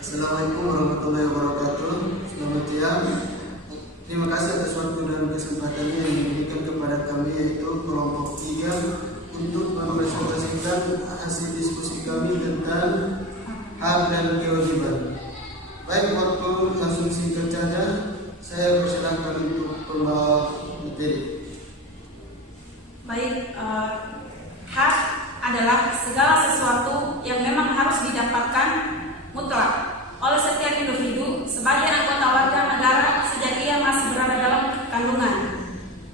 Assalamualaikum warahmatullahi wabarakatuh. Selamat siang. Terima kasih atas waktu dan kesempatannya yang diberikan kepada kami, yaitu kelompok 3, untuk mempresentasikan hasil diskusi kami tentang hak dan kewajiban. Baik, waktu langsung singkat saja. Saya persilakan untuk pembawa materi. Baik, hak adalah segala sesuatu yang memang harus didapatkan mutlak oleh setiap individu sebagai anggota warga negara sejak ia masih berada dalam kandungan.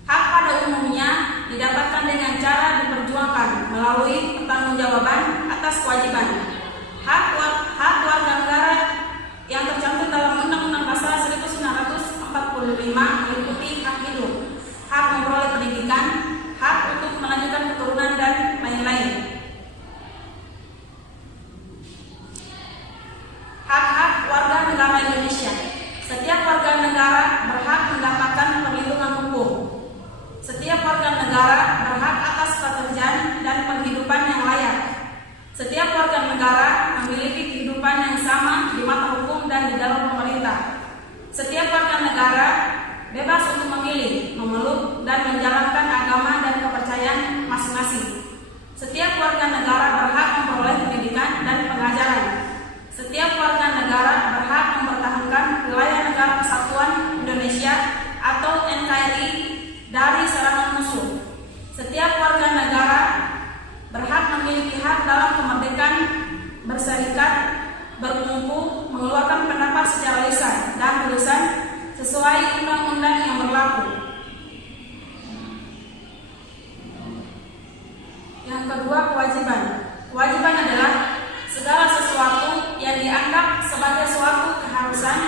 Hak pada umumnya didapatkan dengan cara diperjuangkan melalui pertanggungjawaban atas kewajiban. Hak warga negara yang tercantum dalam Undang-Undang Dasar 1945 meliputi hak hidup, hak memperoleh pendidikan, hak untuk melanjutkan keturunan, dan lain-lain. Hak-hak warga negara Indonesia. Setiap warga negara berhak mendapatkan perlindungan hukum. Setiap warga negara berhak atas pekerjaan dan penghidupan yang layak. Setiap warga negara memiliki kehidupan yang sama di mata hukum dan di dalam pemerintah. Setiap warga negara bebas untuk memilih, memeluk, dan menjalankan agama dan kepercayaan masing-masing. Setiap warga negara berhak memperoleh pendidikan dan pengajaran. Setiap warga negara berhak mempertahankan wilayah Negara Kesatuan Indonesia atau NKRI dari serangan musuh. Setiap warga negara berhak memiliki hak dalam kemerdekaan berserikat, berkumpul, mengeluarkan pendapat secara lisan dan tulisan sesuai undang-undang yang berlaku. Yang kedua, kewajiban. Kewajiban adalah segala sesuatu yang dianggap sebagai suatu keharusan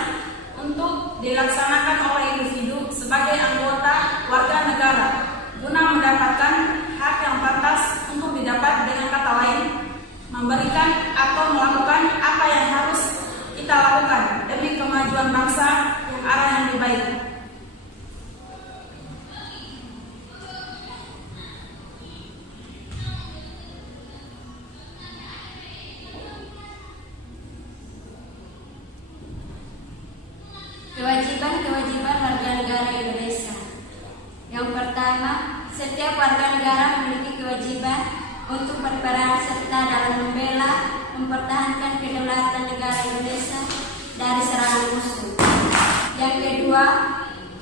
untuk dilaksanakan oleh individu sebagai anggota warga negara guna mendapatkan hak yang pantas untuk didapat, dengan kata lain, memberikan atau melakukan apa yang harus kita lakukan demi kemajuan bangsa yang arah yang lebih baik. Kewajiban warga negara Indonesia. Yang pertama, setiap warga negara memiliki kewajiban untuk berperan serta dalam membela, mempertahankan kedaulatan negara Indonesia dari serangan musuh. Yang kedua,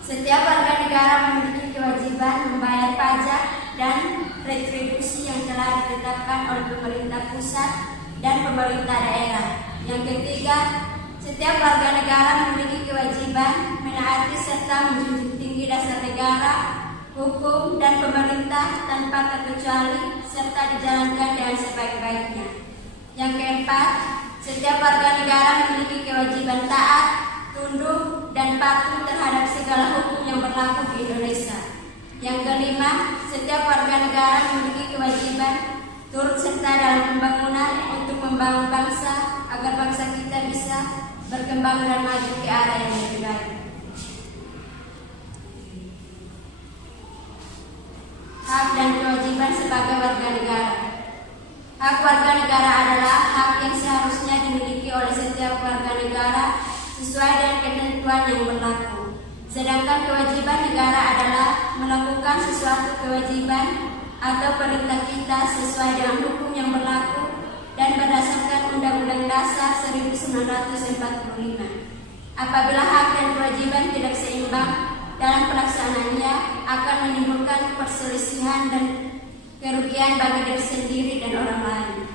setiap warga negara memiliki kewajiban membayar pajak dan retribusi yang telah ditetapkan oleh pemerintah pusat dan pemerintah daerah. Yang ketiga, setiap warga negara memiliki kewajiban menaati serta menjunjung tinggi dasar negara, hukum, dan pemerintah tanpa terkecuali serta dijalankan dengan sebaik-baiknya. Yang keempat, setiap warga negara memiliki kewajiban taat, tunduk, dan patuh terhadap segala hukum yang berlaku di Indonesia. Yang kelima, setiap warga negara memiliki kewajiban turut serta dalam pembangunan untuk membangun bangsa agar bangsa kita bisa berkembang dan maju ke arah yang lebih baik. Hak dan kewajiban sebagai warga negara. Hak warga negara adalah hak yang seharusnya dimiliki oleh setiap warga negara sesuai dengan ketentuan yang berlaku. Sedangkan kewajiban negara adalah melakukan sesuatu kewajiban atau perintah kita sesuai dengan hukum yang berlaku dan berdasarkan Undang-Undang Dasar 1945. Apabila hak dan kewajiban tidak seimbang dalam pelaksanaannya, akan menimbulkan perselisihan dan kerugian bagi diri sendiri dan orang lain.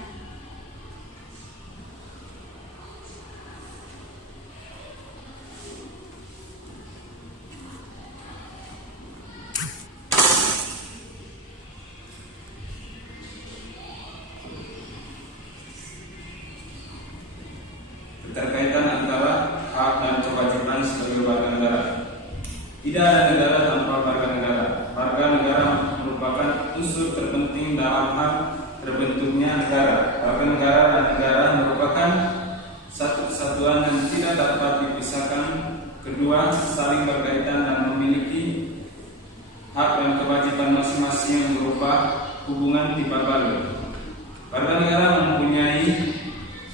Keterkaitan antara hak dan kewajiban sebagai warga negara. Tidak ada negara tanpa warga negara. Warga negara merupakan unsur terpenting dalam hal terbentuknya negara. Warga negara dan negara merupakan satu kesatuan yang tidak dapat dipisahkan. Kedua saling berkaitan dan memiliki hak dan kewajiban masing-masing yang berupa hubungan timbal balik. Warga negara mempunyai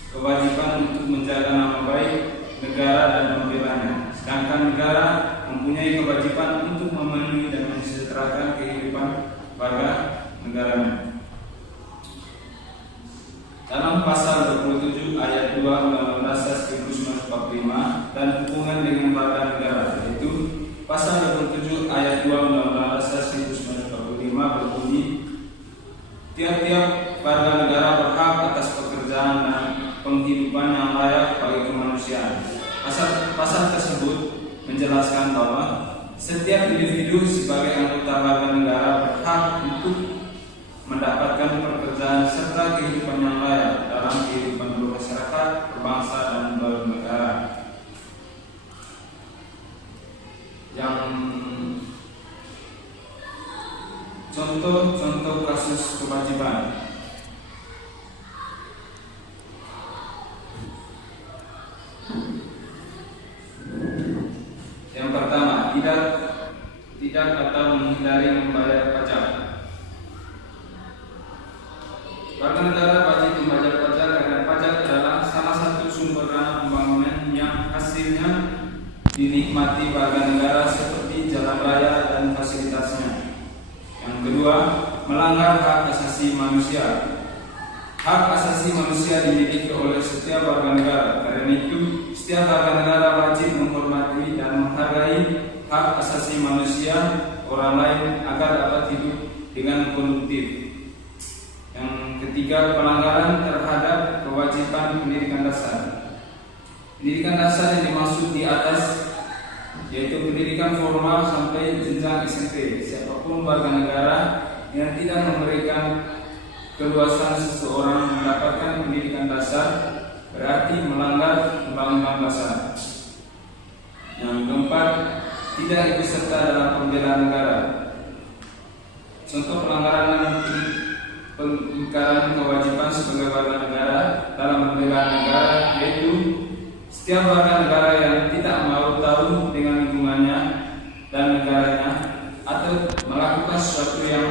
kewajiban untuk menjaga nama baik negara dan membelanya. Sedangkan negara mempunyai kewajiban untuk memenuhi dan mensejahterakan kehidupan warga negaranya. Dalam pasal 27 ayat 2 Undang-Undang Dasar 1945 dan hubungan dengan warga negara, yaitu pasal 27 ayat 2 Undang-Undang Dasar 1945 berbunyi, tiap-tiap warga negara berhak atas pekerjaan dan penghidupan yang layak bagi kemanusiaan. Pasal tersebut menjelaskan bahwa setiap individu sebagai anggota warga negara berhak untuk mendapatkan pekerjaan serta kehidupan yang layak dalam kehidupan bermasyarakat, berbangsa, dan bernegara. Yang contoh kasus kewajiban. Yang pertama, tidak atau menghindari membayar pajak. Warga negara wajib membayar pajak karena pajak adalah salah satu sumber dana pembangunan yang hasilnya dinikmati warga negara seperti jalan raya dan fasilitasnya. Yang kedua, melanggar hak asasi manusia. Hak asasi manusia dimiliki oleh setiap warga negara. Karena itu, setiap warga negara wajib menghormati dan menghargai hak asasi manusia orang lain agar dapat hidup dengan kondusif. Yang ketiga, pelanggaran terhadap kewajiban pendidikan dasar. Pendidikan dasar yang dimaksud di atas yaitu pendidikan formal sampai jenjang SMP. Siapapun warga negara yang tidak memberikan keluasan seseorang mendapatkan pendidikan dasar berarti melanggar Undang-Undang Dasar. Yang keempat, tidak ikut serta dalam pembelaan negara. Contoh pelanggaran pengingkaran kewajiban sebagai warga negara dalam membela negara yaitu setiap warga negara yang tidak mau tahu dengan lingkungannya dan negaranya atau melakukan sesuatu yang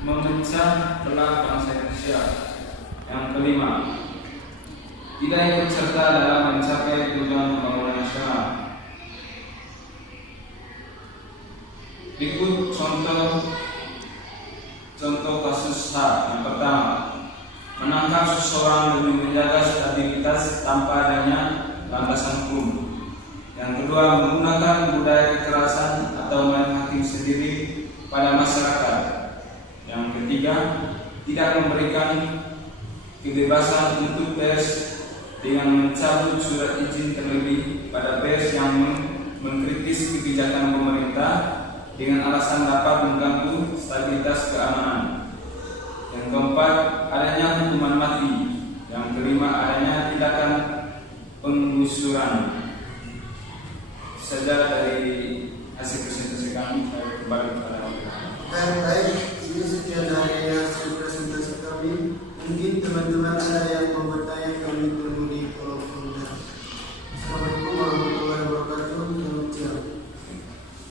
memecah belah bangsa Indonesia. Yang kelima, tidak ikut serta dalam mencapai tujuan pembangunan nasional. Berikut contoh kasus HAM. Yang pertama, menangkap seseorang demi menjaga stabilitas tanpa adanya landasan hukum. Yang kedua, menggunakan budaya kekerasan atau main hakim sendiri pada masyarakat. Yang ketiga, tidak memberikan kebebasan untuk pers dengan mencabut surat izin terlebih pada pers yang mengkritis kebijakan pemerintah dengan alasan dapat mengganggu stabilitas keamanan. Yang keempat, adanya hukuman mati. Yang kelima, adanya tindakan penggusuran. Saja dari hasil presentasi kami, saya kembali kepada Baik, ini sekian dari hasil presentasi kami. Mungkin teman-teman ada yang mau bertanya kami